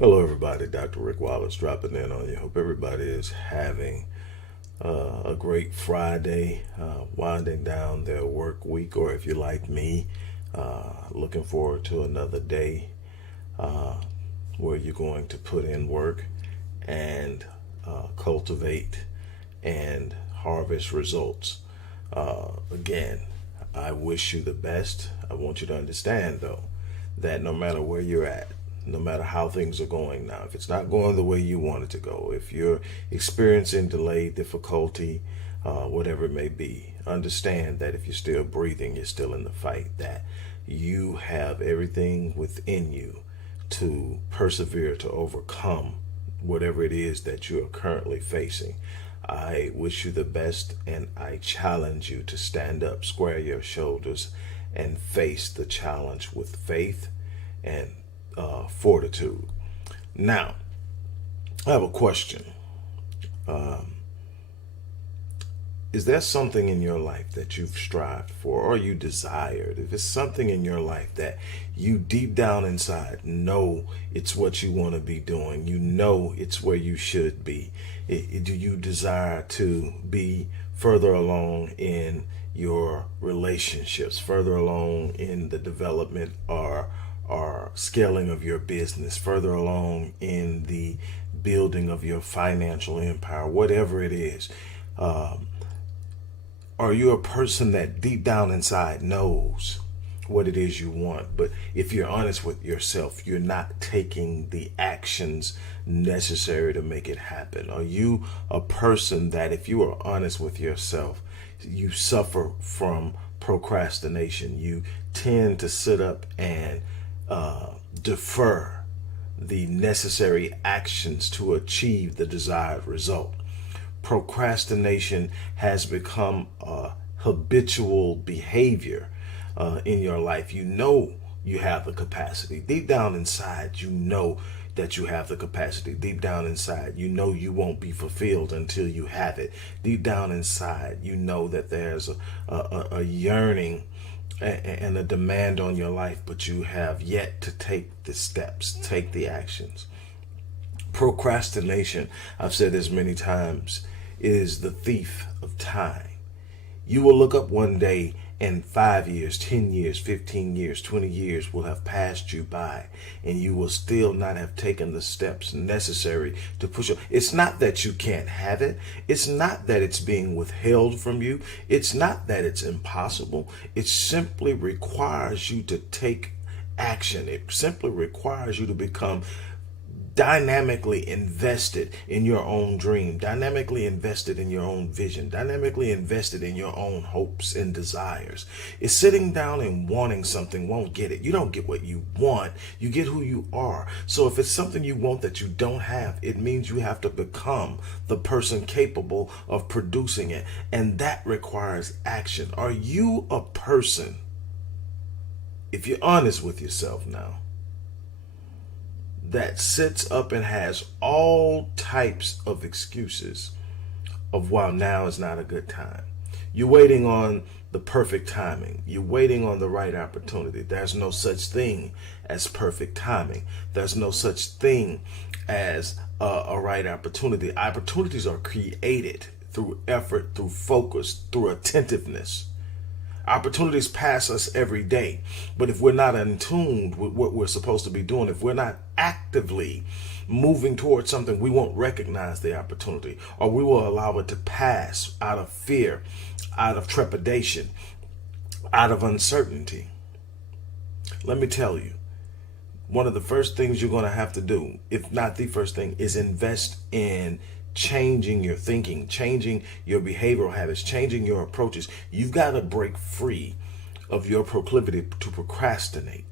Hello, everybody. Dr. Rick Wallace dropping in on you. Hope everybody is having a great Friday, winding down their work week, or if you're like me, looking forward to another day uh, where you're going to put in work and cultivate and harvest results. Again, I wish you the best. I want you to understand, though, that no matter where you're at, no matter how things are going now, if it's not going the way you want it to go, if you're experiencing delay, difficulty, whatever it may be, understand that if you're still breathing, you're still in the fight, that you have everything within you to persevere, to overcome whatever it is that you are currently facing. I wish you the best, and I challenge you to stand up, square your shoulders, and face the challenge with faith and fortitude. Now, I have a question. Um, is there something in your life that you've strived for or you desired? If it's something in your life that you deep down inside know it's what you want to be doing, you know it's where you should be, do you desire to be further along in your relationships, further along in the development or scaling of your business, further along in the building of your financial empire, whatever it is? Um, are you a person that deep down inside knows what it is you want, but if you're honest with yourself, you're not taking the actions necessary to make it happen? Are you a person that, if you are honest with yourself, you suffer from procrastination? You tend to sit up and defer the necessary actions to achieve the desired result. Procrastination has become a habitual behavior in your life. You know you have the capacity. Deep down inside, you know that you have the capacity. Deep down inside, you know you won't be fulfilled until you have it. Deep down inside, you know that there's a yearning and a demand on your life, but you have yet to take the steps, take the actions. Procrastination, I've said this many times, is the thief of time. You will look up one day and 5 years, 10 years, 15 years, 20 years will have passed you by, and you will still not have taken the steps necessary to push it. It's not that you can't have it. It's not that it's being withheld from you. It's not that it's impossible. It simply requires you to take action. It simply requires you to become dynamically invested in your own dream, dynamically invested in your own vision, dynamically invested in your own hopes and desires. It's sitting down and wanting something won't get it. You don't get what you want, you get who you are. So if it's something you want that you don't have, it means you have to become the person capable of producing it, and that requires action. Are you a person, if you're honest with yourself now, that sits up and has all types of excuses of why now is not a good time? You're waiting on the perfect timing. You're waiting on the right opportunity. There's no such thing as perfect timing. There's no such thing as a right opportunity. Opportunities are created through effort, through focus, through attentiveness. Opportunities pass us every day, but if we're not in tune with what we're supposed to be doing, if we're not actively moving towards something, we won't recognize the opportunity, or we will allow it to pass out of fear, out of trepidation, out of uncertainty. Let me tell you, one of the first things you're going to have to do, if not the first thing, is invest in changing your thinking, changing your behavioral habits, changing your approaches. You've got to break free of your proclivity to procrastinate.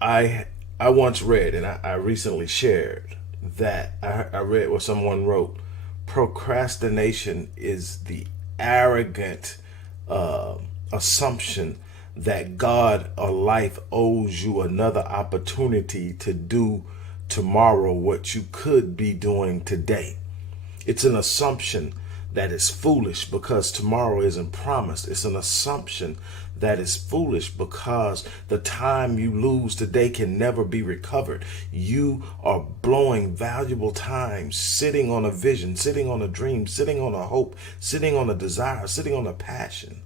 I once read, and I recently shared, that I read what someone wrote: procrastination is the arrogant assumption that God or life owes you another opportunity to do tomorrow what you could be doing today. It's an assumption that is foolish because tomorrow isn't promised. It's an assumption that is foolish because the time you lose today can never be recovered. You are blowing valuable time sitting on a vision, sitting on a dream, sitting on a hope, sitting on a desire, sitting on a passion,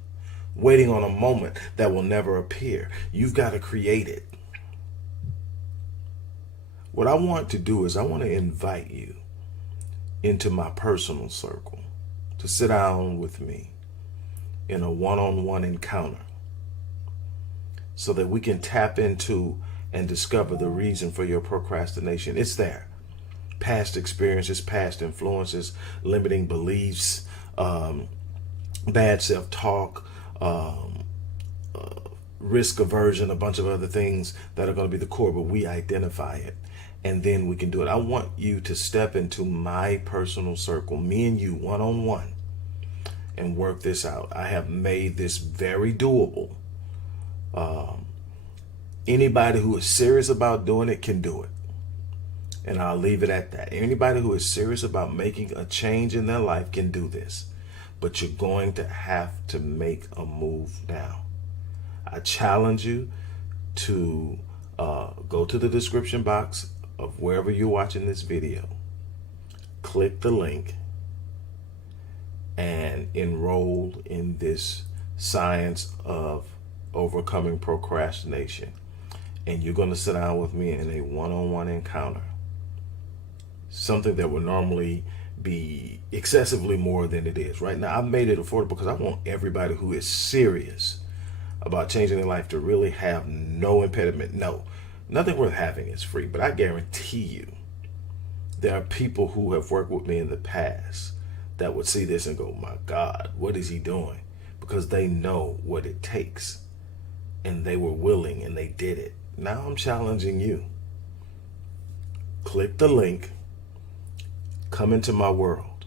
waiting on a moment that will never appear. You've got to create it. What I want to do is I want to invite you into my personal circle to sit down with me in a one-on-one encounter so that we can tap into and discover the reason for your procrastination. It's there. Past experiences, past influences, limiting beliefs, bad self-talk, risk aversion, a bunch of other things that are going to be the core, but we identify it. And then we can do it. I want you to step into my personal circle, me and you, one-on-one, and work this out. I have made this very doable. Anybody who is serious about doing it can do it. And I'll leave it at that. Anybody who is serious about making a change in their life can do this. But you're going to have to make a move now. I challenge you to go to the description box of wherever you're watching this video, click the link, and enroll in this science of overcoming procrastination. And you're going to sit down with me in a one-on-one encounter. Something that would normally be excessively more than it is. Right now, I've made it affordable because I want everybody who is serious about changing their life to really have no impediment. No. Nothing worth having is free, but I guarantee you there are people who have worked with me in the past that would see this and go, my God, what is he doing? Because they know what it takes and they were willing and they did it. Now I'm challenging you. Click the link, come into my world.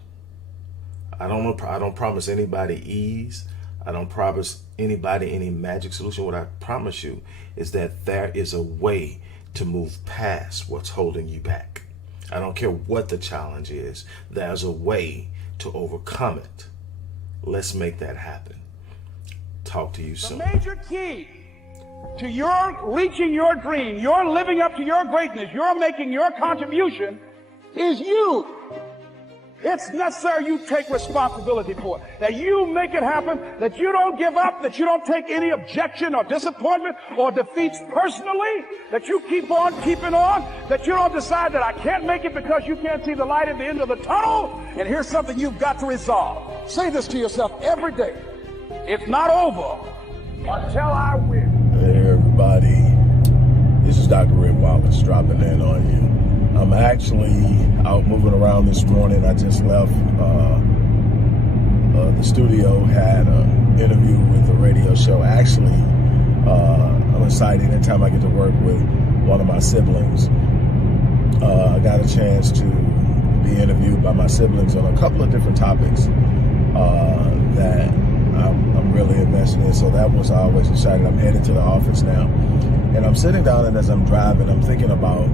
I don't promise anybody ease. I don't promise anybody any magic solution. What I promise you is that there is a way to move past what's holding you back. I don't care what the challenge is. There's a way to overcome it. Let's make that happen. Talk to you soon. The major key to your reaching your dream, your living up to your greatness, your making your contribution is you. It's necessary you take responsibility for it, that you make it happen, that you don't give up, that you don't take any objection or disappointment or defeats personally, that you keep on keeping on, that you don't decide that I can't make it because you can't see the light at the end of the tunnel. And here's something you've got to resolve. Say this to yourself every day. It's not over until I win. Hey everybody, this is Dr. Wallace dropping in on you. I'm actually out moving around this morning. I just left the studio, had an interview with a radio show. Actually, I'm excited anytime I get to work with one of my siblings. I got a chance to be interviewed by my siblings on a couple of different topics that I'm really invested in. So that was always exciting. I'm headed to the office now. And I'm sitting down, and as I'm driving, I'm thinking about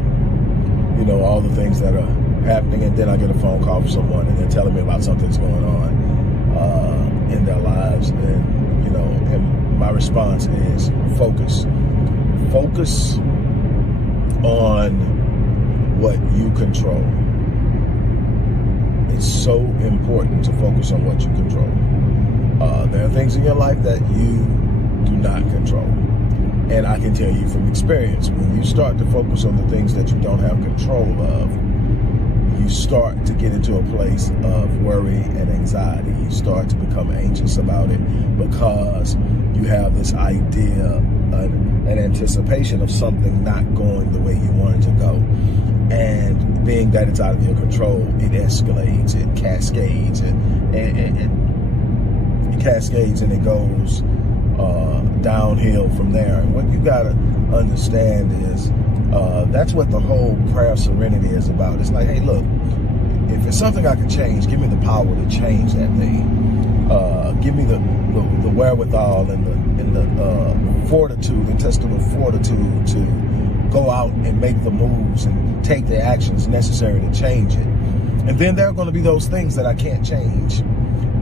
all the things that are happening, and then I get a phone call from someone and they're telling me about something that's going on in their lives, and my response is focus on what you control. It's so important to focus on what you control. There are things in your life that you do not control. And I can tell you from experience, when you start to focus on the things that you don't have control of, you start to get into a place of worry and anxiety. You start to become anxious about it because you have this idea, an anticipation of something not going the way you want it to go. And being that it's out of your control, it escalates, it cascades, and it cascades, and it goes downhill from there. And what you got to understand is that's what the whole prayer of serenity is about. It's like, hey, look, if it's something I can change, give me the power to change that thing. Give me the wherewithal and the fortitude, intestinal fortitude to go out and make the moves and take the actions necessary to change it. And then there are going to be those things that I can't change.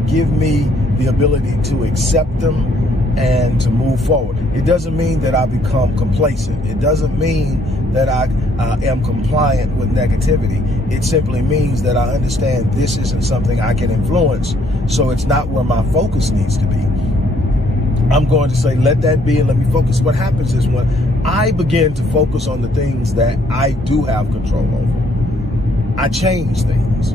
give me the ability to accept them and to move forward. It doesn't mean that I become complacent. It doesn't mean that I am compliant with negativity. It simply means that I understand this isn't something I can influence, so it's not where my focus needs to be. I'm going to say, let that be and let me focus. What happens is when I begin to focus on the things that I do have control over, I change things.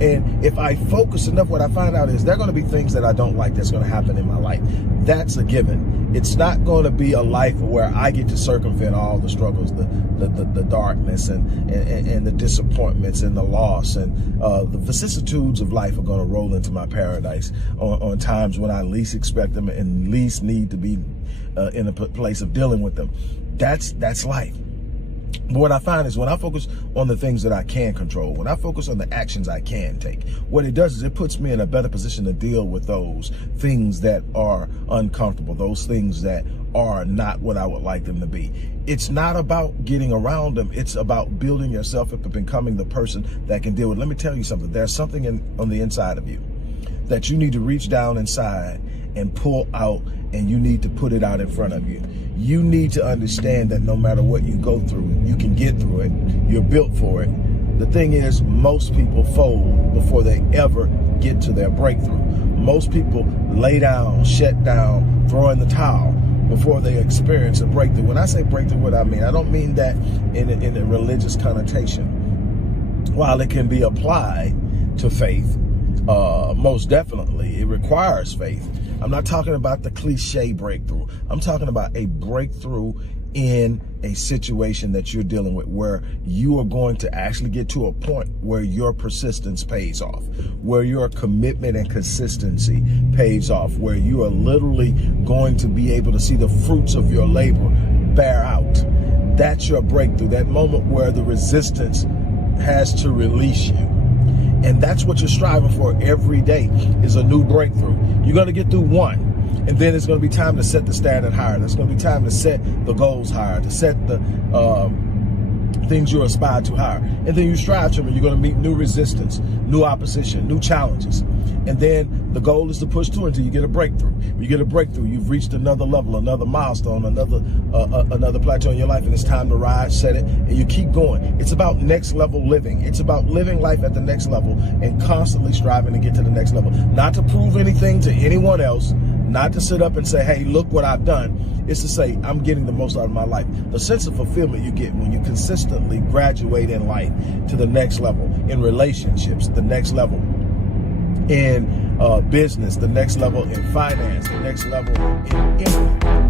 And if I focus enough, what I find out is there are going to be things that I don't like that's going to happen in my life. That's a given. It's not going to be a life where I get to circumvent all the struggles, the darkness and the disappointments and the loss and the vicissitudes of life are going to roll into my paradise on times when I least expect them and least need to be in a place of dealing with them. That's life. But what I find is when I focus on the things that I can control, when I focus on the actions I can take, what it does is it puts me in a better position to deal with those things that are uncomfortable, those things that are not what I would like them to be. It's not about getting around them. It's about building yourself up and becoming the person that can deal with it. Let me tell you something. There's something on the inside of you that you need to reach down inside and pull out, and you need to put it out in front of you. You need to understand that no matter what you go through, you can get through it. You're built for it. The thing is, most people fold before they ever get to their breakthrough. Most people lay down, shut down, throw in the towel before they experience a breakthrough. When I say breakthrough, what I mean, I don't mean that in a religious connotation. While it can be applied to faith, most definitely, it requires faith. I'm not talking about the cliche breakthrough. I'm talking about a breakthrough in a situation that you're dealing with, where you are going to actually get to a point where your persistence pays off, where your commitment and consistency pays off, where you are literally going to be able to see the fruits of your labor bear out. That's your breakthrough, that moment where the resistance has to release you. And that's what you're striving for every day, is a new breakthrough. You're going to get through one, and then it's going to be time to set the standard higher. There's going to be time to set the goals higher, to set the things you aspire to higher. And then you strive to them. You're going to meet new resistance, new opposition, new challenges. And then the goal is to push through until you get a breakthrough. When you get a breakthrough, you've reached another level, another milestone, another plateau in your life, and it's time to rise, set it, and you keep going. It's about next level living. It's about living life at the next level and constantly striving to get to the next level. Not to prove anything to anyone else, not to sit up and say, hey, look what I've done. It's to say, I'm getting the most out of my life. The sense of fulfillment you get when you consistently graduate in life to the next level, in relationships, the next level in business, the next level in finance, the next level in everything.